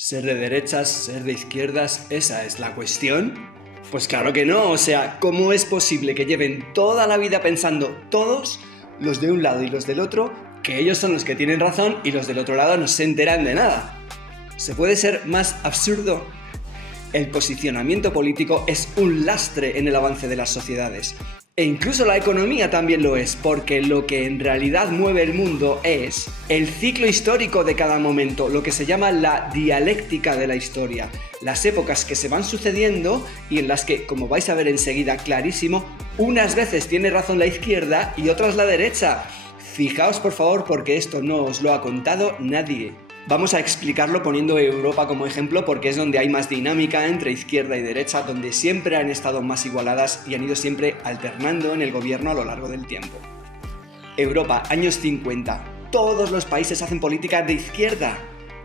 ¿Ser de derechas, ser de izquierdas, esa es la cuestión? Pues claro que no, o sea, ¿cómo es posible que lleven toda la vida pensando todos, los de un lado y los del otro, que ellos son los que tienen razón y los del otro lado no se enteran de nada? ¿Se puede ser más absurdo? El posicionamiento político es un lastre en el avance de las sociedades. E incluso la economía también lo es, porque lo que en realidad mueve el mundo es el ciclo histórico de cada momento, lo que se llama la dialéctica de la historia, las épocas que se van sucediendo y en las que, como vais a ver enseguida clarísimo, unas veces tiene razón la izquierda y otras la derecha. Fijaos por favor porque esto no os lo ha contado nadie. Vamos a explicarlo poniendo Europa como ejemplo porque es donde hay más dinámica entre izquierda y derecha, donde siempre han estado más igualadas y han ido siempre alternando en el gobierno a lo largo del tiempo. Europa, años 50. Todos los países hacen política de izquierda.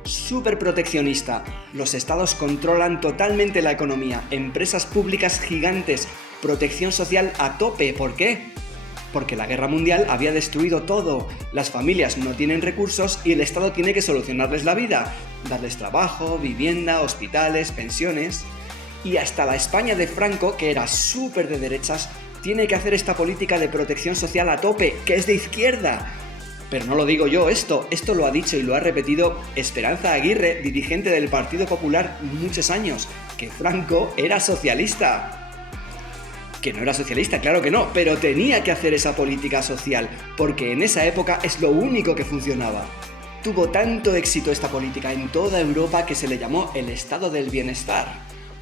Súper proteccionista. Los estados controlan totalmente la economía. Empresas públicas gigantes. Protección social a tope. ¿Por qué? Porque la guerra mundial había destruido todo, las familias no tienen recursos y el Estado tiene que solucionarles la vida, darles trabajo, vivienda, hospitales, pensiones. Y hasta la España de Franco, que era súper de derechas, tiene que hacer esta política de protección social a tope, que es de izquierda. Pero no lo digo yo esto lo ha dicho y lo ha repetido Esperanza Aguirre, dirigente del Partido Popular muchos años, que Franco era socialista. Que no era socialista, claro que no, pero tenía que hacer esa política social, porque en esa época es lo único que funcionaba. Tuvo tanto éxito esta política en toda Europa que se le llamó el estado del bienestar.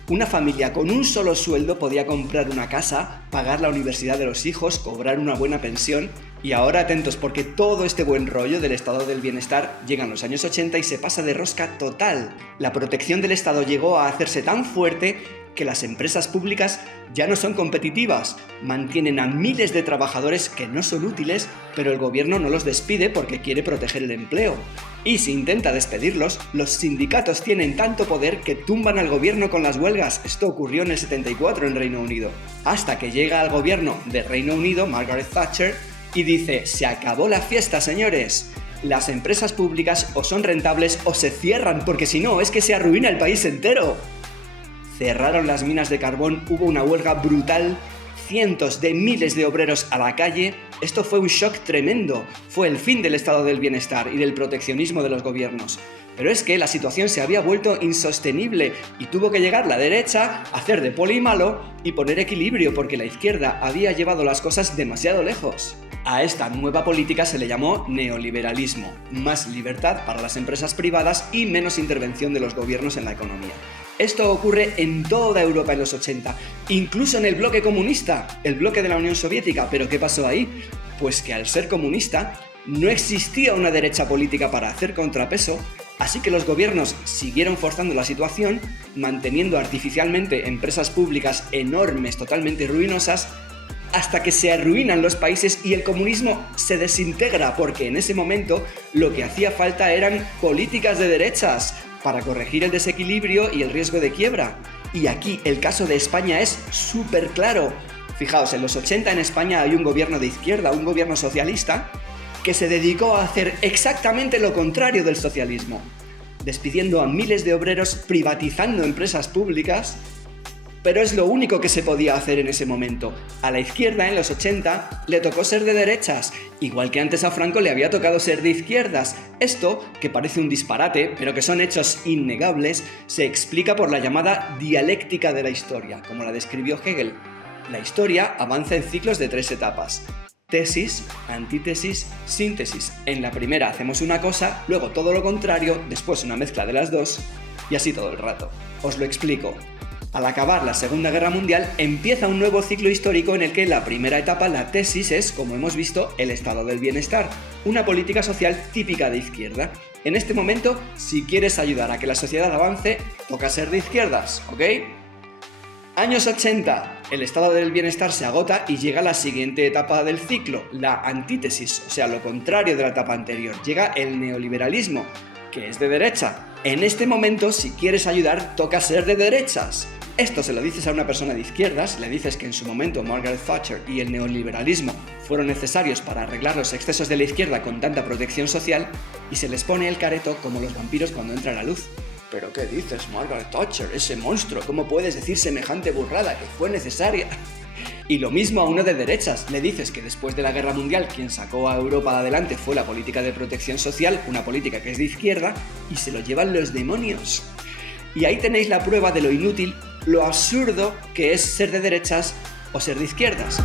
Una familia con un solo sueldo podía comprar una casa, pagar la universidad de los hijos, cobrar una buena pensión. Y ahora atentos porque todo este buen rollo del estado del bienestar llega en los años 80 y se pasa de rosca total. La protección del Estado llegó a hacerse tan fuerte que las empresas públicas ya no son competitivas, mantienen a miles de trabajadores que no son útiles, pero el gobierno no los despide porque quiere proteger el empleo. Y si intenta despedirlos, los sindicatos tienen tanto poder que tumban al gobierno con las huelgas. Esto ocurrió en el 74 en Reino Unido. Hasta que llega al gobierno de Reino Unido, Margaret Thatcher, y dice: se acabó la fiesta, señores. Las empresas públicas o son rentables o se cierran, porque si no es que se arruina el país entero. Cerraron las minas de carbón, hubo una huelga brutal, cientos de miles de obreros a la calle. Esto fue un shock tremendo, fue el fin del estado del bienestar y del proteccionismo de los gobiernos. Pero es que la situación se había vuelto insostenible y tuvo que llegar la derecha a hacer de poli malo y poner equilibrio porque la izquierda había llevado las cosas demasiado lejos. A esta nueva política se le llamó neoliberalismo, más libertad para las empresas privadas y menos intervención de los gobiernos en la economía. Esto ocurre en toda Europa en los 80, incluso en el bloque comunista, el bloque de la Unión Soviética. ¿Pero qué pasó ahí? Pues que al ser comunista no existía una derecha política para hacer contrapeso, así que los gobiernos siguieron forzando la situación, manteniendo artificialmente empresas públicas enormes, totalmente ruinosas, hasta que se arruinan los países y el comunismo se desintegra, porque en ese momento lo que hacía falta eran políticas de derechas para corregir el desequilibrio y el riesgo de quiebra. Y aquí el caso de España es súper claro. Fijaos, en los 80 en España hay un gobierno de izquierda, un gobierno socialista, que se dedicó a hacer exactamente lo contrario del socialismo, despidiendo a miles de obreros, privatizando empresas públicas. Pero es lo único que se podía hacer en ese momento. A la izquierda, en los 80, le tocó ser de derechas, igual que antes a Franco le había tocado ser de izquierdas. Esto, que parece un disparate, pero que son hechos innegables, se explica por la llamada dialéctica de la historia, como la describió Hegel. La historia avanza en ciclos de 3 etapas. Tesis, antítesis, síntesis. En la primera hacemos una cosa, luego todo lo contrario, después una mezcla de las dos, y así todo el rato. Os lo explico. Al acabar la Segunda Guerra Mundial, empieza un nuevo ciclo histórico en el que la primera etapa, la tesis, es, como hemos visto, el estado del bienestar, una política social típica de izquierda. En este momento, si quieres ayudar a que la sociedad avance, toca ser de izquierdas, ¿ok? Años 80, el estado del bienestar se agota y llega la siguiente etapa del ciclo, la antítesis, o sea, lo contrario de la etapa anterior. Llega el neoliberalismo, que es de derecha. En este momento, si quieres ayudar, toca ser de derechas. Esto se lo dices a una persona de izquierdas, le dices que en su momento Margaret Thatcher y el neoliberalismo fueron necesarios para arreglar los excesos de la izquierda con tanta protección social, y se les pone el careto como los vampiros cuando entra la luz. ¿pero qué dices, Margaret Thatcher, ese monstruo? ¿Cómo puedes decir semejante burrada que fue necesaria? Y lo mismo a uno de derechas, le dices que después de la Guerra Mundial quien sacó a Europa adelante fue la política de protección social, una política que es de izquierda, y se lo llevan los demonios. Y ahí tenéis la prueba de lo inútil, lo absurdo que es ser de derechas o ser de izquierdas.